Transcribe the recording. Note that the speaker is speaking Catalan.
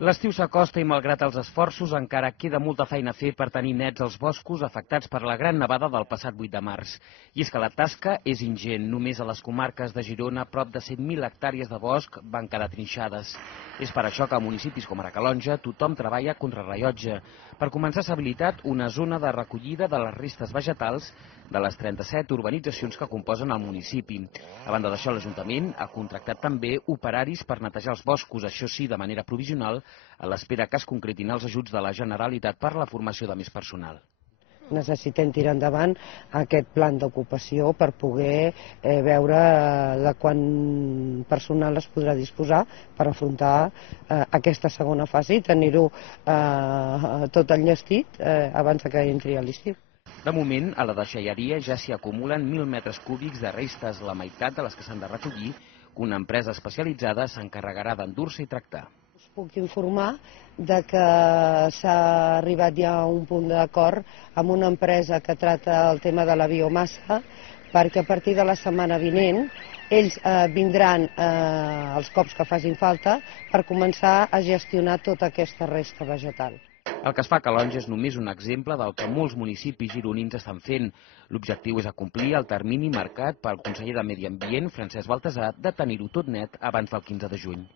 L'estiu s'acosta i, malgrat els esforços, encara queda molta feina a fer per tenir nets els boscos afectats per la gran nevada del passat 8 de març. I és que la tasca és ingent. Només a les comarques de Girona, prop de 100.000 hectàrees de bosc van quedar trinxades. És per això que a municipis com Ara Calonge tothom treballa a contrarrellotge. Per començar, s'ha habilitat una zona de recollida de les restes vegetals de les 37 urbanitzacions que composen el municipi. A banda d'això, l'Ajuntament ha contractat també operaris per netejar els boscos, això sí, de manera provisional, a l'espera que es concretin els ajuts de la Generalitat per la formació de més personal. Necessitem tirar endavant aquest plan d'ocupació per poder veure de quant personal es podrà disposar per afrontar aquesta segona fase i tenir-ho tot enllestit abans que entri a l'estiu. De moment, a la deixalleria ja s'hi acumulen 1.000 metres cúbics de restes, la meitat de les que s'han de recollir, que una empresa especialitzada s'encarregarà d'endur-se i tractar. Us puc informar que s'ha arribat ja a un punt d'acord amb una empresa que tracta el tema de la biomassa, perquè a partir de la setmana vinent ells vindran els cops que facin falta per començar a gestionar tota aquesta resta vegetal. El que es fa a Calonge és només un exemple del que molts municipis gironins estan fent. L'objectiu és acomplir el termini marcat pel conseller de Medi Ambient, Francesc Baltasar, de tenir-ho tot net abans del 15 de juny.